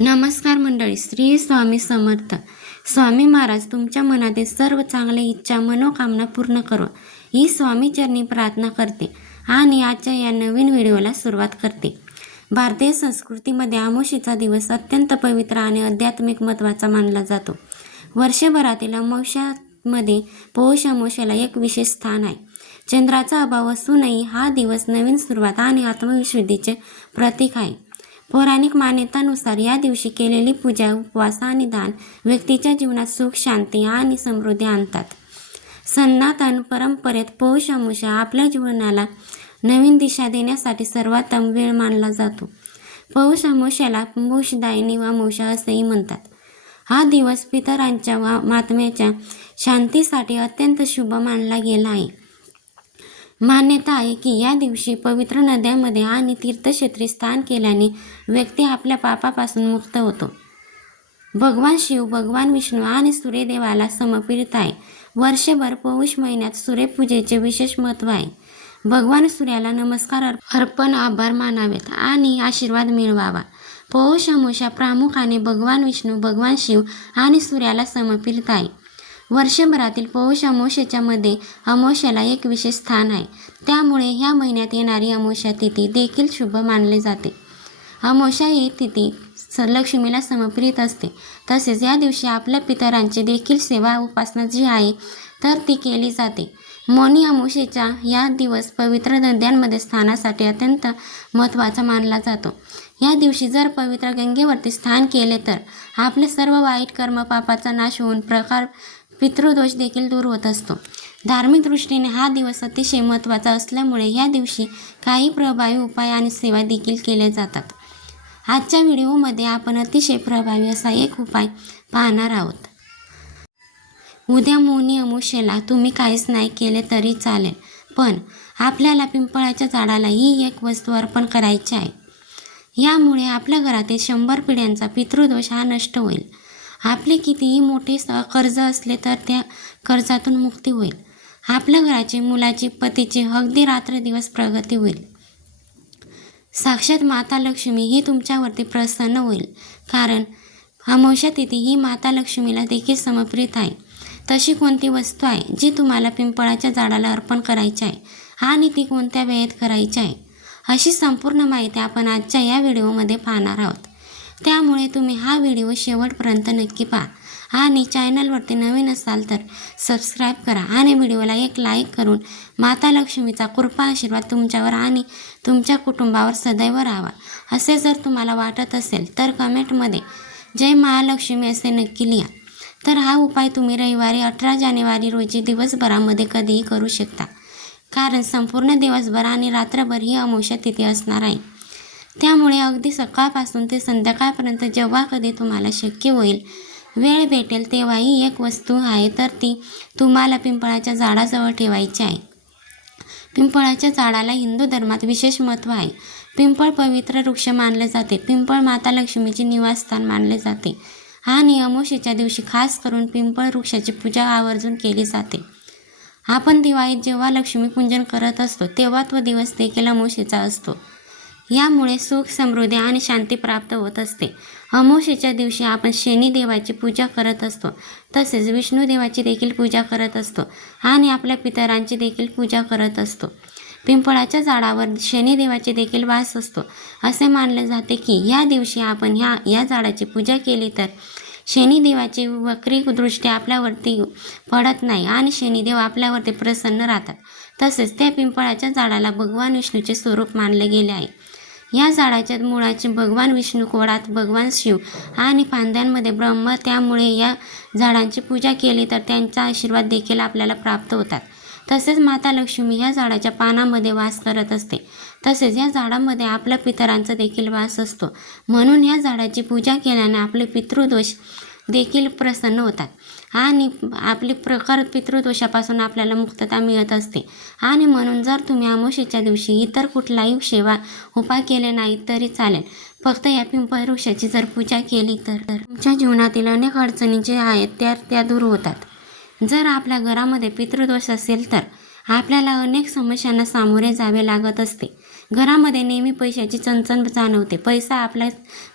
नमस्कार मंडळी श्री स्वामी समर्थ. स्वामी महाराज तुमच्या मनातील सर्व चांगल्या इच्छा मनोकामना पूर्ण करो. ही स्वामी चरणी प्रार्थना करते आणि आजच्या या नवीन व्हिडिओला सुरुवात करते. भारतीय संस्कृतीमध्ये आमोशीचा दिवस अत्यंत पवित्र आणि आध्यात्मिक महत्त्वाचा मानला जातो. वर्षभरातील अमोशामध्ये पौष अमोशाला एक विशेष स्थान आहे. चंद्राचा अभाव असूनही हा दिवस नवीन सुरुवात आणि आत्मविशुद्धीचे प्रतीक आहे. पौराणिक मान्यतानुसार या दिवशी केलेली पूजा उपवास आणि दान व्यक्तीच्या जीवनात सुख शांती आणि समृद्धी आणतात. सनातन परंपरेत पौष अमुषा आपल्या जीवनाला नवीन दिशा देण्यासाठी सर्वोत्तम वेळ मानला जातो. पौष अमावस्याला व अमावस्या असेही म्हणतात. हा दिवस पितरांच्या वा महात्म्याच्या शांतीसाठी अत्यंत शुभ मानला गेला आहे. मान्यता आहे की या दिवशी पवित्र नद्यांमध्ये आणि तीर्थक्षेत्री स्नान केल्याने व्यक्ती आपल्या पापापासून मुक्त होतो. भगवान शिव भगवान विष्णू आणि सूर्यदेवाला समर्पित आहे. वर्षभर पौष महिन्यात सूर्यपूजेचे विशेष महत्त्व आहे. भगवान सूर्याला नमस्कार अर्प- अर्पण आभार मानावेत आणि आशीर्वाद मिळवावा. पौष अमावस्या प्रामुख्याने भगवान विष्णू भगवान शिव आणि सूर्याला समर्पित आहे. वर्षभरातील पौष अमोशेच्यामध्ये मध्ये अमावस्याला एक विशेष स्थान आहे. त्यामुळे ह्या महिन्यात येणारी अमावस्या तिथी देखील शुभ मानले जाते. अमावस्या ही तिथी लक्ष्मीला समर्पित असते. तसेच या दिवशी आपल्या पितरांची देखील सेवा उपासना जी आहे तर ती केली जाते. मौनी अमावस्येचा या दिवस पवित्र नद्यांमध्ये स्थानासाठी अत्यंत महत्त्वाचा मानला जातो. या दिवशी जर पवित्र गंगेवरती स्थान केले तर आपले सर्व वाईट कर्म पापाचा नाश होऊन प्रकार पितृदोष देखील दूर होत असतो. धार्मिक दृष्टीने हा दिवस अतिशय महत्त्वाचा असल्यामुळे या दिवशी काही प्रभावी उपाय आणि सेवा देखील केल्या जातात. आजच्या व्हिडिओमध्ये आपण अतिशय प्रभावी असा एक उपाय पाहणार आहोत. उद्या मौनी अमावस्येला तुम्ही काहीच नाही केले तरी चालेल पण आपल्याला पिंपळाच्या झाडाला ही एक वस्तू अर्पण करायची आहे. यामुळे आपल्या घरातील शंभर पिढ्यांचा पितृदोष हा नष्ट होईल. आपले कितीही मोठे स- कर्ज असले तर त्या कर्जातून मुक्ती होईल. आपल्या घराची मुलाची पतीची अगदी रात्रदिवस प्रगती होईल. साक्षात माता लक्ष्मी ही तुमच्यावरती प्रसन्न होईल. कारण अमावश्या तिथी ही माता लक्ष्मीला देखील समर्पित आहे. तशी कोणती वस्तू आहे जी तुम्हाला पिंपळाच्या झाडाला अर्पण करायची आहे आणि ती कोणत्या वेळेत करायची आहे? अशी संपूर्ण माहिती आपण आजच्या या व्हिडिओमध्ये पाहणार आहोत. त्यामुळे तुम्ही हा व्हिडिओ शेवटपर्यंत नक्की पहा. आणि चॅनलवरती नवीन असाल तर सबस्क्राईब करा आणि व्हिडिओला एक लाईक करून माता लक्ष्मीचा कृपा आशीर्वाद तुमच्यावर आणि तुमच्या कुटुंबावर सदैव राहावा. असे जर तुम्हाला वाटत असेल तर कमेंटमध्ये जय महालक्ष्मी असे नक्की लिहा. तर हा उपाय तुम्ही रविवारी अठरा जानेवारी रोजी दिवसभरामध्ये कधीही करू शकता. कारण संपूर्ण दिवसभर आणि रात्रभर ही अमावस्या तिथे असणार आहे. त्यामुळे अगदी सकाळपासून ते संध्याकाळपर्यंत जेव्हा कधी तुम्हाला शक्य होईल वेळ भेटेल तेव्हाही एक वस्तू आहे तर ती तुम्हाला पिंपळाच्या झाडाजवळ ठेवायची आहे. पिंपळाच्या झाडाला हिंदू धर्मात विशेष महत्त्व आहे. पिंपळ पवित्र वृक्ष मानले जाते. पिंपळ माता लक्ष्मीचे निवासस्थान मानले जाते. हा नियमोशीच्या दिवशी खास करून पिंपळ वृक्षाची पूजा आवर्जून केली जाते. आपण दिवाळीत जेव्हा लक्ष्मीपूजन करत असतो तेव्हा तो दिवस देखील अमोशीचा असतो. यामुळे सुख समृद्धी आणि शांती प्राप्त होत असते. अमावस्येच्या दिवशी आपण शनिदेवाची पूजा करत असतो. तसेच विष्णूदेवाची देखील पूजा करत असतो आणि आपल्या पितरांची देखील पूजा करत असतो. पिंपळाच्या झाडावर शनिदेवाचे देखील वास असतो. असे मानले जाते की या दिवशी आपण ह्या या झाडाची पूजा केली तर शनिदेवाची वक्री दृष्टी आपल्यावरती पडत नाही आणि शनिदेव आपल्यावरती प्रसन्न राहतात. तसेच त्या पिंपळाच्या झाडाला भगवान विष्णूचे स्वरूप मानले गेले आहे. या झाडाच्या मुळाचे भगवान विष्णू कोळात भगवान शिव आणि फांद्यांमध्ये ब्रह्म त्यामुळे या झाडांची पूजा केली तर त्यांचा आशीर्वाद देखील आपल्याला प्राप्त होतात. तसेच माता लक्ष्मी या झाडाच्या पानामध्ये वास करत असते. तसेच या झाडामध्ये आपल्या पितरांचा देखील वास असतो. म्हणून या झाडाची पूजा केल्याने आपले पितृदोष देखील प्रसन्न होतात. आणि आपले प्रकार पितृदोषापासून आपल्याला मुक्तता मिळत असते. आणि म्हणून जर तुम्ही अमावस्येच्या दिवशी इतर कुठलाही सेवा उपाय केले नाही तरी चालेल. फक्त या पिंपळ वृक्षाची जर पूजा केली तर तर तुमच्या जीवनातील अनेक अडचणी जे आहेत त्या त्या दूर होतात. जर आपल्या घरामध्ये पितृदोष असेल तर आपल्याला अनेक समस्यांना सामोरे जावे लागत असते. घरामध्ये नेहमी पैशाची चणचण जाणवते. पैसा आपल्या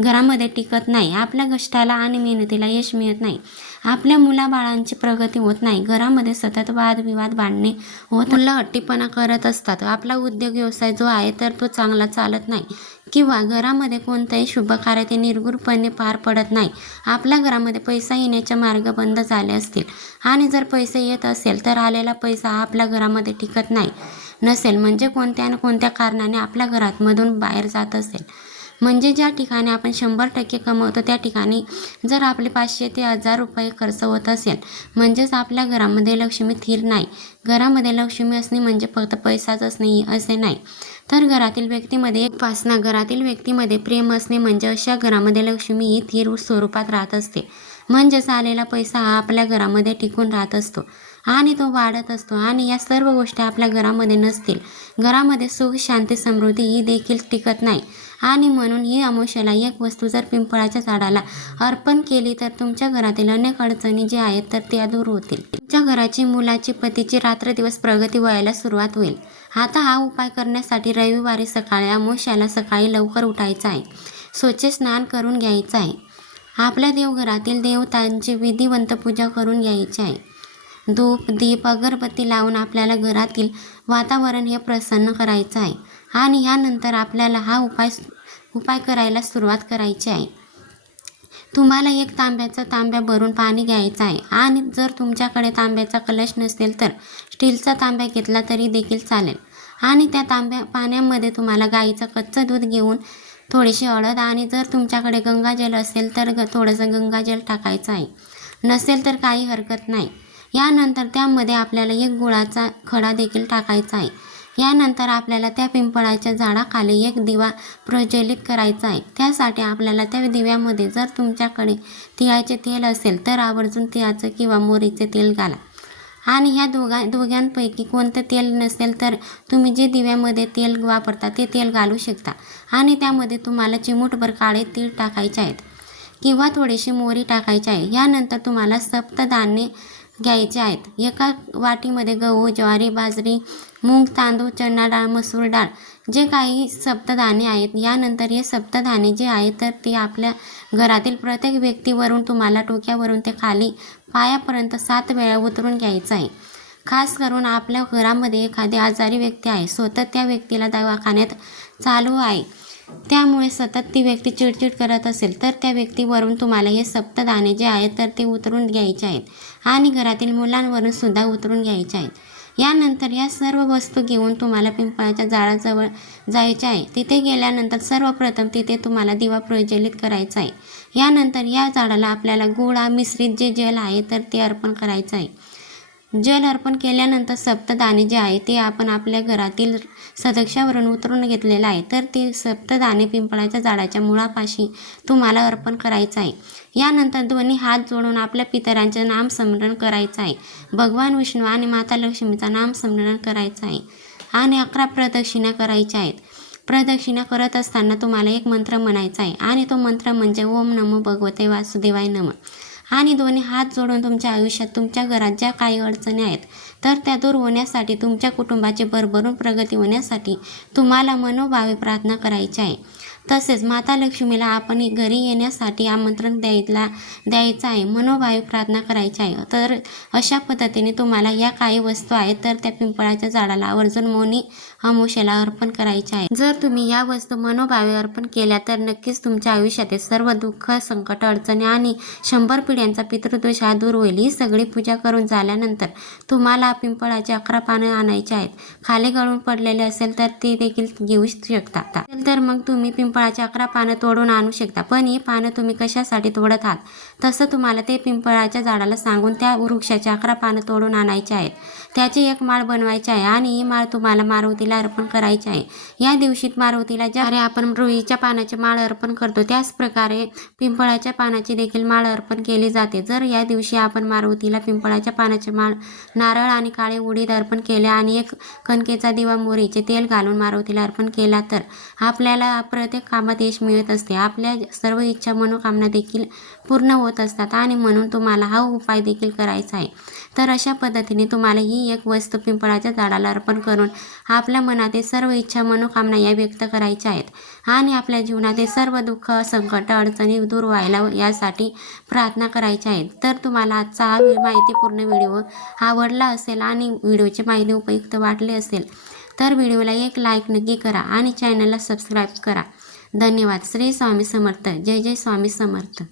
घरामध्ये टिकत नाही. आपल्या कष्टाला आणि मेहनतीला यश मिळत नाही. आपल्या मुलाबाळांची प्रगती होत नाही. घरामध्ये सतत वादविवाद भांडणे होत मुलं हट्टीपणा करत असतात. आपला उद्योग व्यवसाय जो आहे तर तो चांगला चालत नाही. किंवा घरामध्ये कोणतंही शुभ कार्य ते निर्गुणपणे पार पडत नाही. आपल्या घरामध्ये पैसा येण्याचे मार्ग बंद झाले असतील. आणि जर पैसे येत असेल तर आलेला पैसा हा आपल्या घरामध्ये टिकत नाही. नसेल म्हणजे कोणत्या ना कोणत्या कारणाने आपल्या घरातमधून बाहेर जात असेल. म्हणजे ज्या ठिकाणी आपण शंभर टक्के कमवतो त्या ठिकाणी जर आपले पाचशे ते हजार रुपये खर्च होत असेल म्हणजेच आपल्या घरामध्ये लक्ष्मी स्थिर नाही. घरामध्ये लक्ष्मी असणे म्हणजे फक्त पैसाच असणे असे नाही. तर घरातील व्यक्तीमध्ये एक पासना घरातील व्यक्तीमध्ये प्रेम असणे म्हणजे अशा घरामध्ये लक्ष्मी ही स्थिर स्वरूपात राहत असते. म्हणजेच आलेला पैसा हा आपल्या घरामध्ये टिकून राहत असतो. आणि तो वाढत असतो. आणि या सर्व गोष्टी आपल्या घरामध्ये नसतील. घरामध्ये सुख शांती समृद्धी ही देखील टिकत नाही. आणि म्हणून ही अमावस्याला एक वस्तू जर पिंपळाच्या झाडाला अर्पण केली तर तुमच्या घरातील अनेक अडचणी जे आहेत तर त्या दूर होतील. तुमच्या घराची मुलाची पतीची रात्रदिवस प्रगती व्हायला सुरुवात होईल. आता हा उपाय करण्यासाठी रविवारी सकाळी अमावस्याला सकाळी लवकर उठायचं आहे. स्वच्छ स्नान करून घ्यायचं आहे. आपल्या देवघरातील देवतांची विधिवंत पूजा करून घ्यायची आहे. धूप दीप अगरबत्ती लावून आपल्याला घरातील वातावरण हे प्रसन्न करायचं आहे. आणि यानंतर आपल्याला हा उपाय उपाय करायला सुरुवात करायची आहे. तुम्हाला एक तांब्याचं तांब्या भरून पाणी घ्यायचं आहे. आणि जर तुमच्याकडे तांब्याचा कलश नसेल तर स्टीलचा तांब्या घेतला तरी देखील चालेल. आणि त्या तांब्या पाण्यामध्ये तुम्हाला गाईचं कच्चं दूध घेऊन थोडीशी हळद आणि जर तुमच्याकडे गंगाजल असेल तर ग थोडंसं गंगाजल टाकायचं आहे. नसेल तर काही हरकत नाही. यानंतर त्यामध्ये आपल्याला एक गुळाचा खडा देखील टाकायचा आहे. यानंतर आपल्याला त्या पिंपळाच्या झाडाखाली एक दिवा प्रज्वलित करायचा आहे. त्यासाठी आपल्याला त्या दिव्यामध्ये जर तुमच्याकडे तिळाचे तेल असेल तर आवर्जून तिळाचं किंवा मोरीचे तेल घाला. आणि ह्या दोघा दोघांपैकी कोणतं तेल नसेल तर तुम्ही जे दिव्यामध्ये तेल वापरता ते तेल घालू शकता. आणि त्यामध्ये तुम्हाला चिमूटभर काळे तीळ टाकायचे आहेत. किंवा थोडीशी मोरी टाकायची आहे. यानंतर तुम्हाला सप्तधान्ये घ्यायचे आहेत. एका वाटीमध्ये गहू ज्वारी बाजरी मूग तांदूळ चणा डाळ मसूर डाळ जे काही सप्तधाने आहेत यानंतर हे सप्तधाने जे आहेत तर ते आपल्या घरातील प्रत्येक व्यक्तीवरून तुम्हाला टोक्यावरून ते खाली पायापर्यंत सात वेळा उतरून घ्यायचं आहे. खास करून आपल्या घरामध्ये एखादी आजारी व्यक्ती आहे स्वतः त्या व्यक्तीला दवाखान्यात चालू आहे. त्यामुळे सतत ती व्यक्ती चिडचिड करत असेल तर त्या व्यक्तीवरून तुम्हाला हे सप्तदाणे जे आहेत तर ते उतरून घ्यायचे आहेत. आणि घरातील मुलांवरून सुद्धा उतरून घ्यायचे आहेत. यानंतर या सर्व वस्तू घेऊन तुम्हाला पिंपळाच्या झाडाजवळ जायचे आहे. तिथे गेल्यानंतर सर्वप्रथम तिथे तुम्हाला दिवा प्रज्वलित करायचा आहे. यानंतर या झाडाला आपल्याला गोळा मिश्रित जे जल आहे तर ते अर्पण करायचं आहे. जल अर्पण केल्यानंतर सप्तदाणे जे आहे ते आपण आपल्या घरातील सदस्यावरून उतरून घेतलेलं आहे. तर ते सप्तदाणे पिंपळाच्या झाडाच्या मुळापाशी तुम्हाला अर्पण करायचं आहे. यानंतर दोन्ही हात जोडून आपल्या पितरांचे नामस्मरण करायचं आहे. भगवान विष्णू आणि माता लक्ष्मीचं नामस्मरण करायचं आहे आणि अकरा प्रदक्षिणा करायच्या आहेत. प्रदक्षिणा करत असताना तुम्हाला एक मंत्र म्हणायचा आहे आणि तो मंत्र म्हणजे ओम नमो भगवते वासुदेवाय नम. आणि दोन्ही हात जोडून तुमच्या आयुष्यात तुमच्या घरात ज्या काही अडचणी आहेत तर त्या दूर होण्यासाठी तुमच्या कुटुंबाची भरभरून प्रगती होण्यासाठी तुम्हाला मनोभावे प्रार्थना करायची आहे. तसेच माता लक्ष्मीला आपण घरी येण्यासाठी आमंत्रण द्यायला द्यायचं आहे मनोभावी प्रार्थना करायची आहे. तर अशा पद्धतीने तुम्हाला या काही वस्तू आहेत तर त्या पिंपळाच्या झाडाला आवर्जून मोनी अमोशाला अर्पण करायचे आहे. जर तुम्ही या वस्तू मनोभावे अर्पण केल्या तर नक्कीच तुमच्या आयुष्यातील सर्व दुःख संकट अडचणी आणि शंभर पिढ्यांचा पितृदोष हा दूर होईल. ही सगळी पूजा करून झाल्यानंतर तुम्हाला पिंपळाचे अकरा पानं आणायचे आहेत. खाली गळून पडलेले असेल तर ते देखील घेऊ शकता. असेल तर मग तुम्ही पिंपळाचे अकरा पानं तोडून आणू शकता. पण ही पानं तुम्ही कशासाठी तोडत आहात? तसं तुम्हाला ते पिंपळाच्या झाडाला सांगून त्या वृक्षाचे अकरा पानं तोडून आणायचे आहेत. त्याची एक माळ बनवायची आहे आणि ही माळ तुम्हाला मारुतीला अर्पण करायची आहे. या दिवशी मारुतीला ज्यारे आपण रुईच्या पानाची माळ अर्पण करतो त्याच प्रकारे पिंपळाच्या पानाची देखील माळ अर्पण केली जाते. जर या दिवशी आपण मारुतीला पिंपळाच्या पानाची माळ नारळ आणि काळे उडीद अर्पण केले आणि एक कणकेचा दिवा मोरीचे तेल घालून मारुतीला अर्पण केला तर आपल्याला प्रत्येक कामात यश मिळत असते. आपल्या सर्व इच्छा मनोकामना देखील पूर्ण होत असतात आणि म्हणून तुम्हाला हा उपाय देखील करायचा आहे. तर अशा पद्धतीने तुम्हाला ही एक वस्तू पिंपळाच्या झाडाला अर्पण करून आपल्या मनातील सर्व इच्छा मनोकामना या व्यक्त करायच्या आहेत. आणि आपल्या जीवनातील सर्व दुःख संकट अडचणी दूर व्हायला यासाठी प्रार्थना करायच्या आहेत. तर तुम्हाला आजचा हा माहितीपूर्ण व्हिडिओ आवडला असेल आणि व्हिडिओची माहिती उपयुक्त वाटली असेल तर व्हिडिओला एक लाईक नक्की करा आणि चॅनलला सबस्क्राईब करा. धन्यवाद. श्री स्वामी समर्थ. जय जय स्वामी समर्थ.